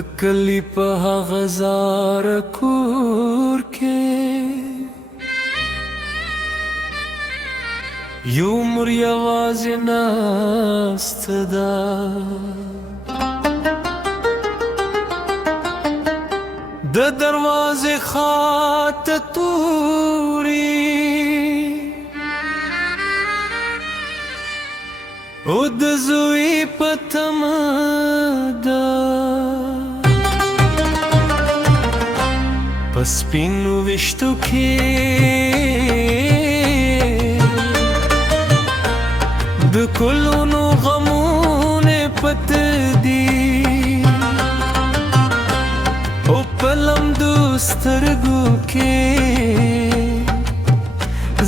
کلی په هغه زاره کور کې یو مور یوازې ناسته ده د دروازې خواته توري او د زوی په تمه ده په سپینو ویشتو کې د کلونو غمونه پته دي او په لمدو سترګو کې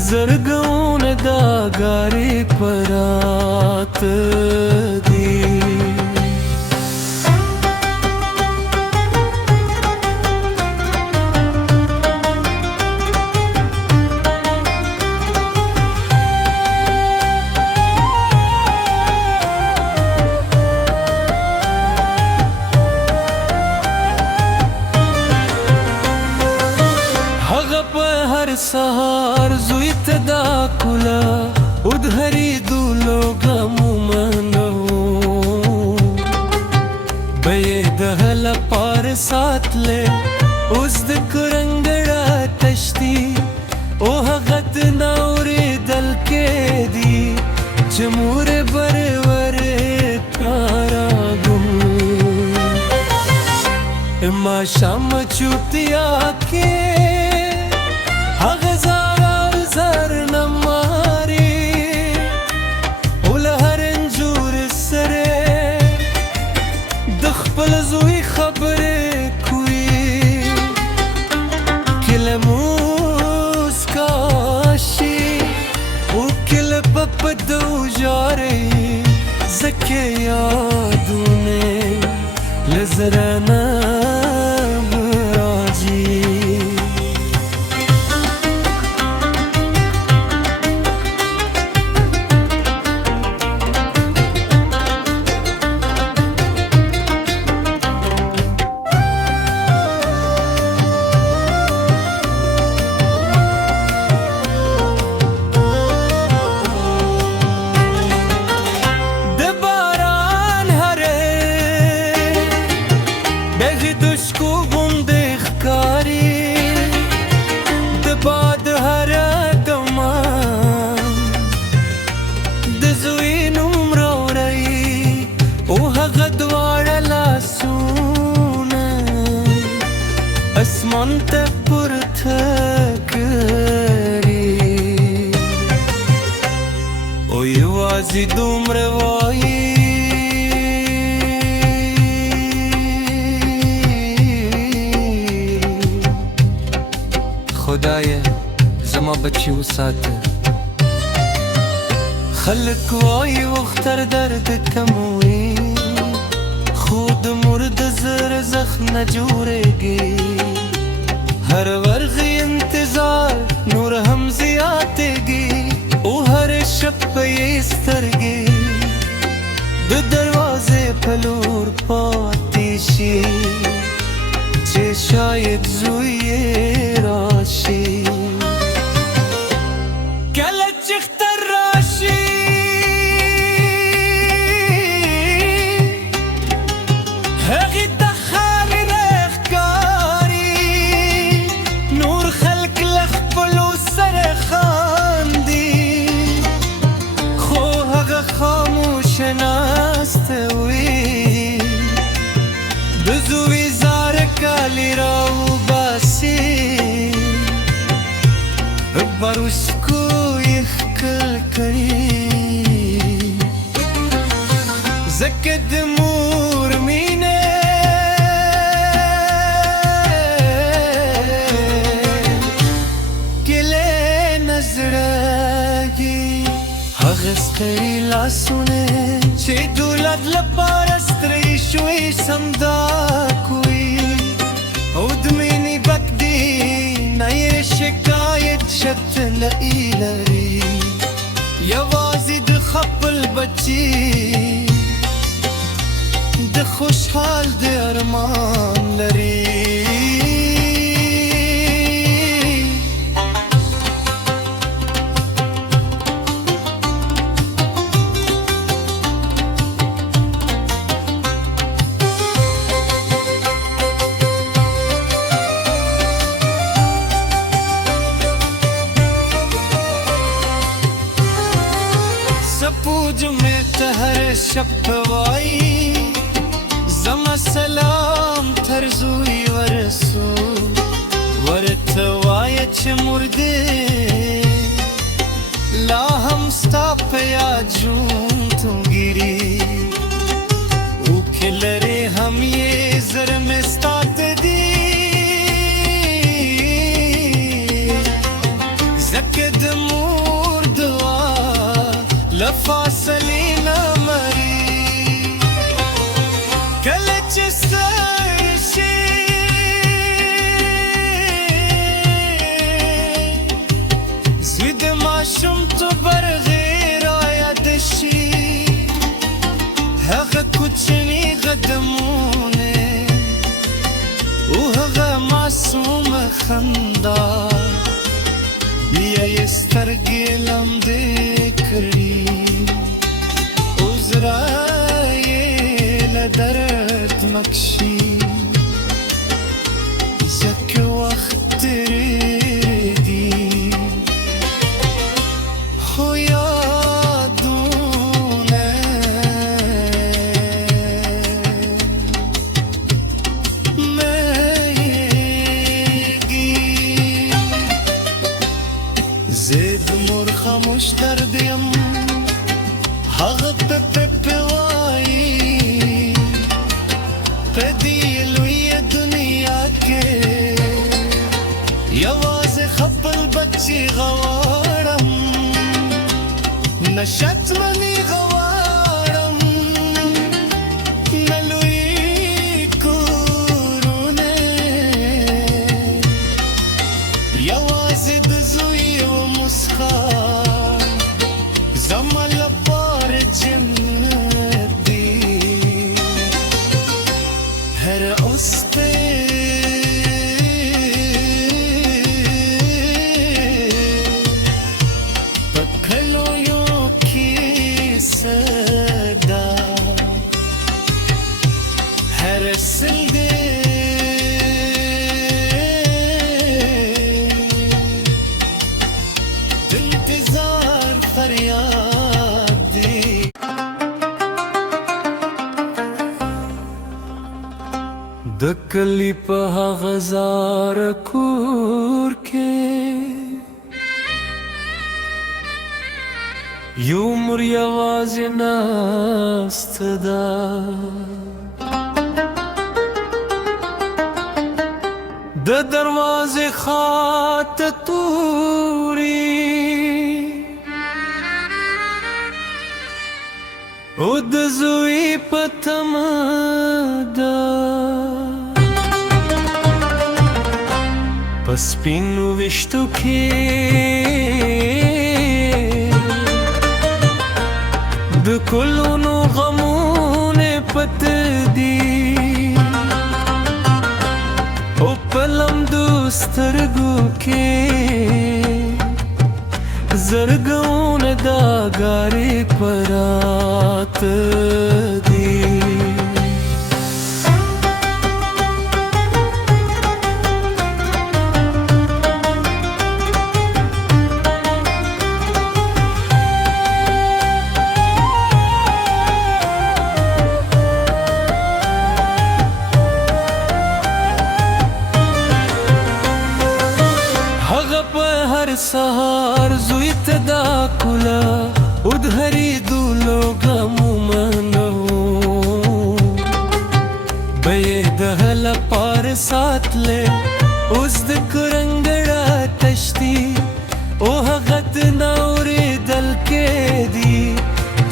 زرګونه داګارې پراته دي سهار زوی ته دا کولا ودهری دولو غمو منو به دهلا پار ساتله اوس د کرنګړه تشتی او هغت ناورې دل کې دی چمور برور تارا ګم ما شام چوتیا کې هغزار زر نماری ولهر انجور سره دخپل زوی خبره کوي کله موسکاشي او کله پپ دو جاره زکه یادونه لزرنا باد هر دما د زوی نمرو رئی او هغه دواړه لاسونه اسمان ته پورته کړي او یوازې دومره وایي خدایه زما بچی وساته خلک وایي وختر درد کموي خود مرد زر زخم نه جوړېږي هر ورغ انتظار نور هم زیاتېږي او هر شب په یې سترګې د دروازې په لور پاتې شي چې شاید زوی راشي کله چې اختر راشي هغې ته خالي نه ښکاري نور خلک له خپلو سره خاندي خو هغه خاموشه ناسته وي د زوی زاره کالی راو باسی بروسکو یې ښکل کړي ځکه د مور مینه ګلې نه زړګي هغه ستړي لاسونه چې دولت لپاره ستړي شوي سمدا کوي او د مینې بک دی نه یې شکایت شت نه لري یوازې د خپل بچي د خوشحال د ارمان لري سپوج میں تہر شب پوائی زما سلام ترزوی ورسو ورتوائی چھ مردے لا ہم ستا پیا جون تو گیری او کھلرے ہم یہ زرم استاد دی زکد مردوا لفاصلې نه مري کله چې ستړی شي زوی د ماشومتوب برغې رایاد شي هغه کوچني قدمونه او هغه معصومه خندا بیا یې سترګې لمدې کړي عذرایې له درد مکشي ځکه وخت تېرې دي خو یادونه مېږي زه د مور خاموش درد یم هغه په وایي په دې لویه دنیا کې یوازې خپل بچي غواړم نه شتمني غواړم نه لوی کورونه یوازې د زوی و مسخا زما لپاره جنت دی هر اوس پې په کلویو کې صدا هر سل دی د انتظار فریاد دی د کلی په هغه زاره کور کې یو مور یوازې ناسته ده د دروازې خواته توري او د زوی په تمه ده په سپینو ویشتو کې د کلونو غمونه پته دي او په لمدو سترګو کې زرګونه داګارې پراته دي سهار زوی ته دا کولا ودهریدو لوګمو منو به یې د لپاره ساتله اوس د کرنګړه تشتي او هغه ته نه اورېدل کېدي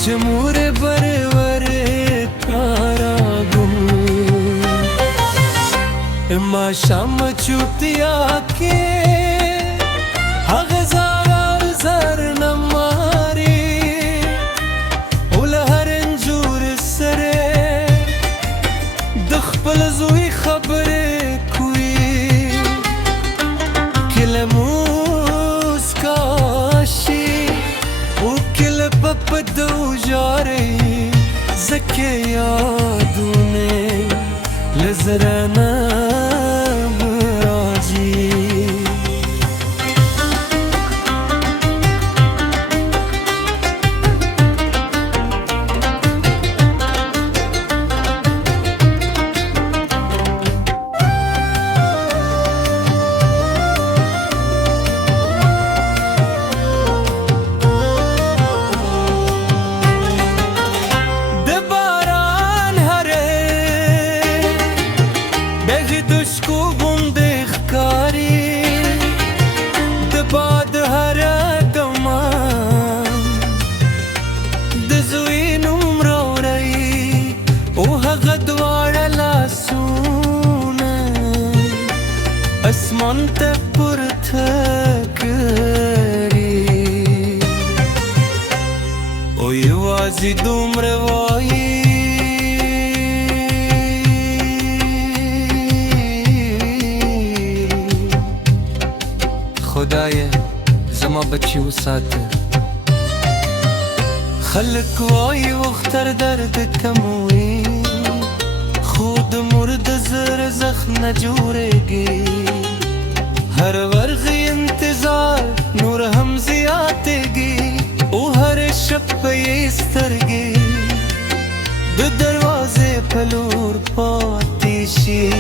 چې مور برورې کاراګم ماښام چوپتیا کې هغه زار زر نماري او له هر انجور سره زکه یادونه لزرانه براجی باد هر دمان دزوی نمرو رئی او هغه دواړه لاسونه اسمان ته پورته کړي او یوازې دومره وایي خدایه زما بچی وساته خلک وایي وختر درد کموي خود مرد زر زخم نه جوړېږي هر ورغ انتظار نور هم زیاتېږي او هر شب په یې سترګې د دروازې په لور پاتې شي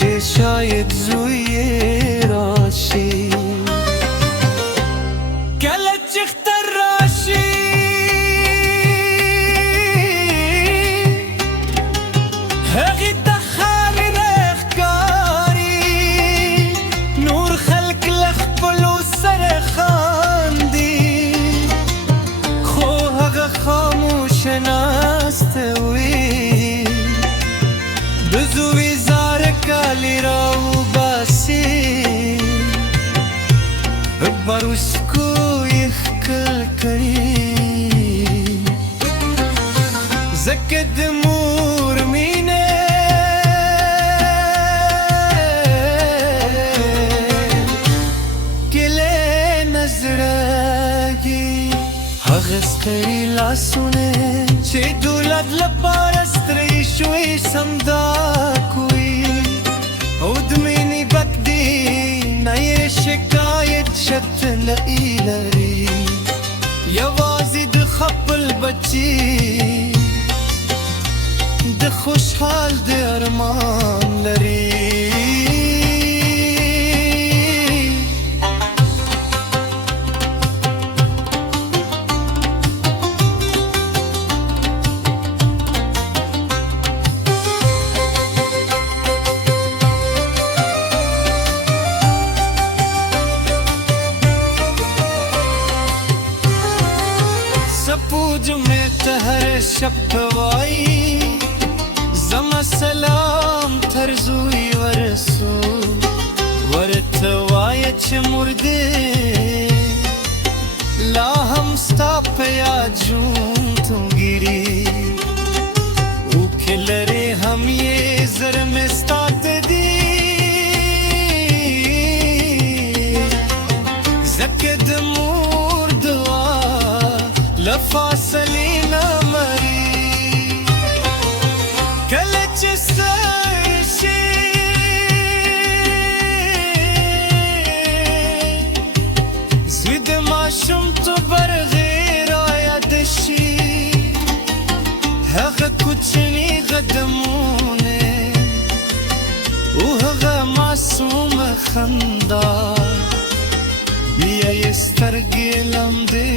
چې شاید زوی یې راشي کله چې اختر راشي هغې ته خالي نه ښکاري نور خلک له خپلو سره خاندي خو هغه خاموشه ناسته وي د زوی کالی راو باسی بروسکو یخکل کری زکد مور مینه کلی نزرگی هغستری لاسونه چه دولت لپارستری شوی سمدا کوئی او دمینی بکدی نای شکایت شت نئی لري یوازې د خپل بچی د خوشحال د ارمان لري سپوج میں تہر شپوائی زما سلام ترزوی ورسو ورتوائی چه مرده لا هم ستا پیا جون تو گیری او کلره هم یہ زرم استاد دی زکد لفاصلي نمري کله چې سرشي زوی د ماشوم تو برغیر یاد شي هغه کوچني قدمونه او هغه معصوم خندا بیا یې سترګې لمدې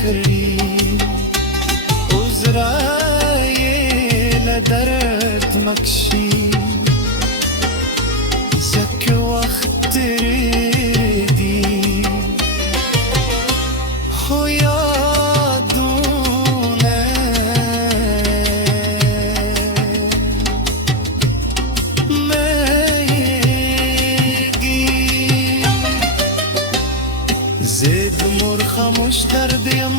کړي درد مکشی زک وقت تیرے دی ہو یادونه میگی زید مور خاموش دردیم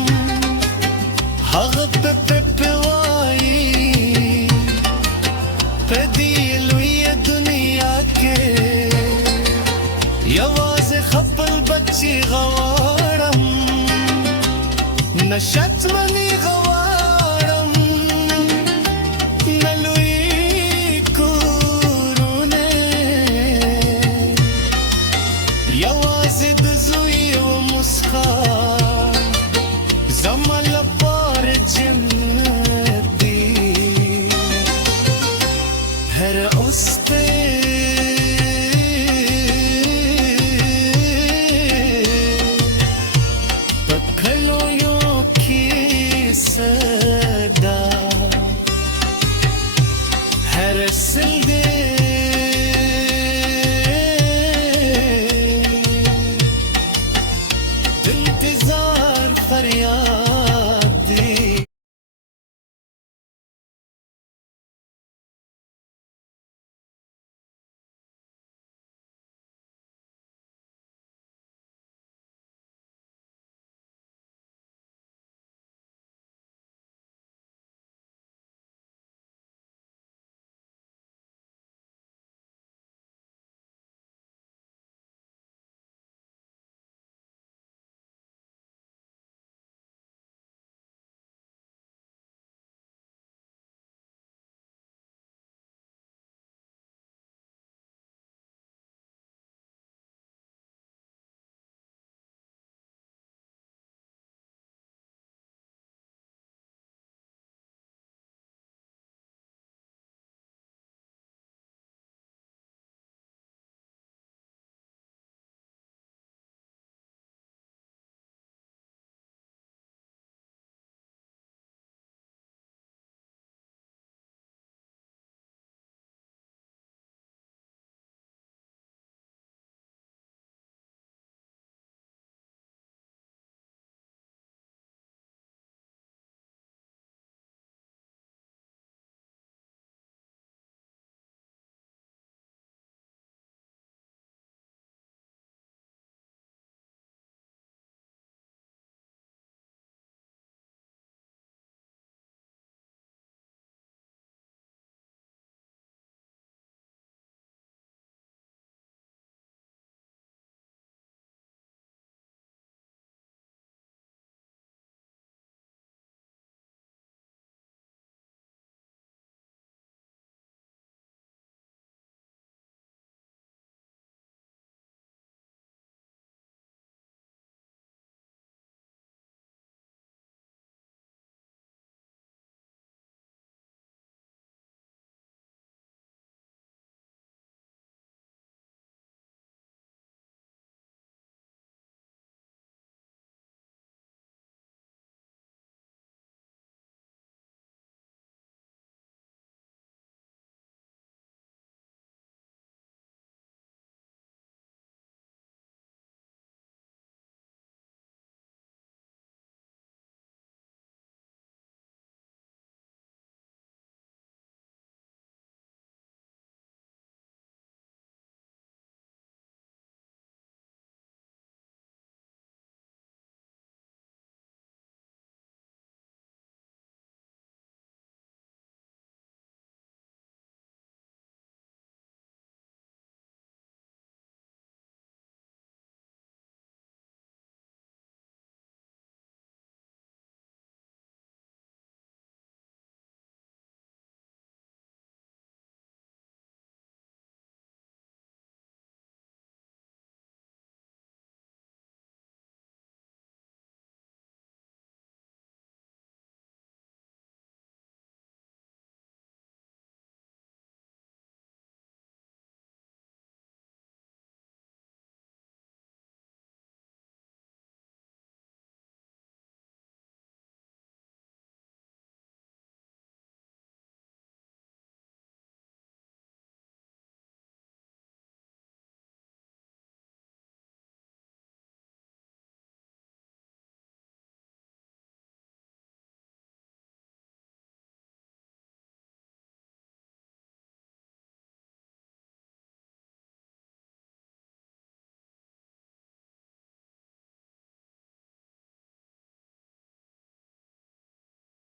هغه په وای پدی لوی دنیا کې یوازې خپل بچی غواړم نشت منی غواړم